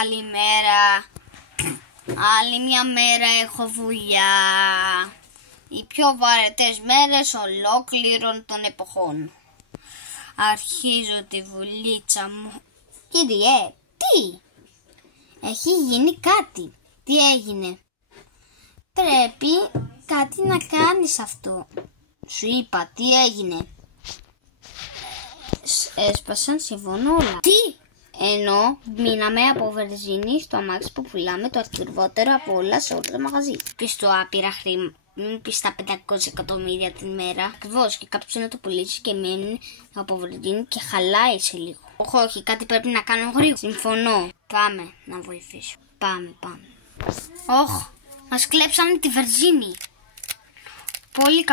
Καλημέρα. Άλλη μια μέρα έχω δουλειά. Οι πιο βαρετές μέρες ολόκληρων των εποχών. Αρχίζω τη δουλίτσα μου. Κύριε, τι? Έχει γίνει κάτι. Τι έγινε? Πρέπει κάτι να κάνεις αυτό. Σου είπα, τι έγινε? Έσπασαν σχεδόν όλα. Τι? Ενώ μείναμε από βενζίνη στο αμάξι που πουλάμε το ακριβότερο από όλα σε όλο το μαγαζί. Πεις άπειρα χρήμα. Μην πεις τα 500 εκατομμύρια την μέρα. Ακριβώς, και κάποιος να το πουλήσει και μένει από βενζίνη και χαλάει σε λίγο. Όχι, κάτι πρέπει να κάνω γρήγορα. Συμφωνώ. Πάμε να βοηθήσω. Πάμε. Μας κλέψανε τη βενζίνη. Πολύ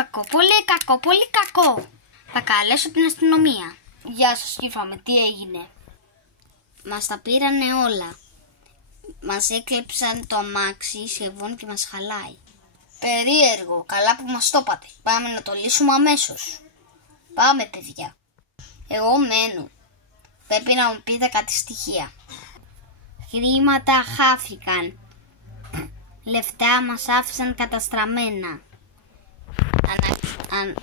κακό. Θα καλέσω την αστυνομία. Γεια σας, κύφαμε, τι έγινε? Μας τα πήρανε όλα. Μας έκλεψαν το αμάξι σχεδόν και μας χαλάει. Περίεργο, καλά που μας το είπατε. Πάμε να το λύσουμε αμέσως. Πάμε, παιδιά. Εγώ μένω. Πρέπει να μου πείτε κάτι στοιχεία. Χρήματα χάθηκαν. Λεφτά μας άφησαν καταστραμμένα.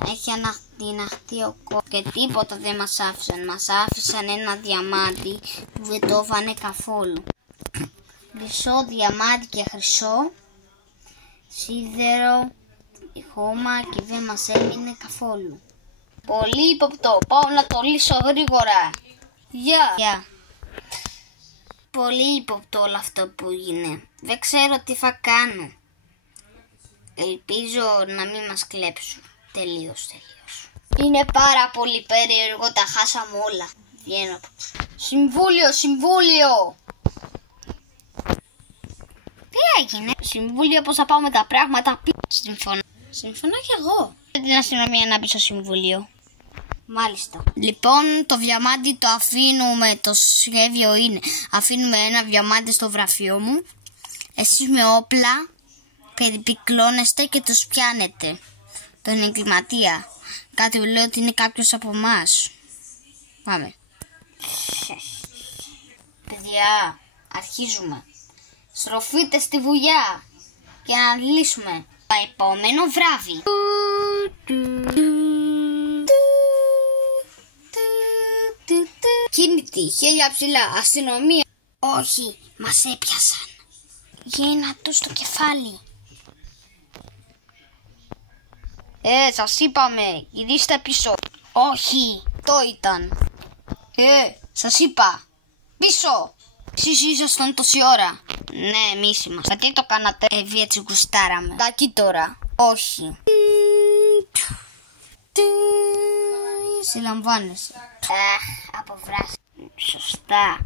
Έχει ανακτηναχτεί ο κόσμος και τίποτα δεν μας άφησαν. Μας άφησαν ένα διαμάντι που δεν το έφανε καθόλου. Χρυσό, διαμάντι και χρυσό, σίδερο, χώμα και δεν μας έμεινε καθόλου. Πολύ ύποπτο, πάω να το λύσω γρήγορα. Γεια. Πολύ ύποπτο όλο αυτό που έγινε. Δεν ξέρω τι θα κάνω. Ελπίζω να μην μας κλέψουν. Τελείως. Είναι πάρα πολύ περίεργο, τα χάσαμε όλα. Βγαίνω. Συμβούλιο. Τι έγινε? Συμβούλιο, πώς θα πάμε τα πράγματα. Συμφωνώ κι εγώ. Την αστυνομία να μπει στο συμβούλιο. Μάλιστα. Λοιπόν, το διαμάντι το αφήνουμε, το σχέδιο είναι. Αφήνουμε ένα διαμάντι στο γραφείο μου. Εσείς με όπλα περιπυκλώνεστε και τους πιάνετε. Τον εγκληματία. Κάτι που λέει ότι είναι κάποιος από εμάς. Πάμε. Παιδιά, αρχίζουμε. Στροφείτε στη δουλειά και να λύσουμε το επόμενο βράδυ. Κίνητη, χέρια ψηλά, αστυνομία. Όχι, μας έπιασαν. Γέννα του στο κεφάλι. Σας είπαμε, γυρίστε πίσω. Όχι, το ήταν. Σας είπα, πίσω. Εσείς ήσασταν τόση ώρα. Ναι, εμείς είμαστε. Γιατί το κάνατε? Έτσι γουστάραμε. Τάκι τώρα. Όχι. Συλλαμβάνεσαι. Αποβράσει. Σωστά.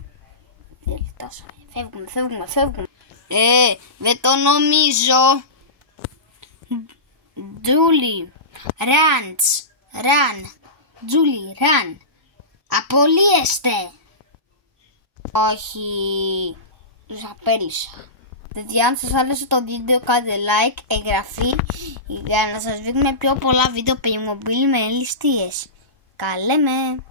Φεύγουμε. Δεν το νομίζω. Τζούλι, ραν. Τζούλι, ραν. Απολύεστε. Όχι, τους απέλυσα. Παιδιά, αν σας άρεσε το βίντεο, κάντε like, εγγραφή για να σας δείχνουμε πιο πολλά βίντεο Playmobil με ληστείες. Καλέμε.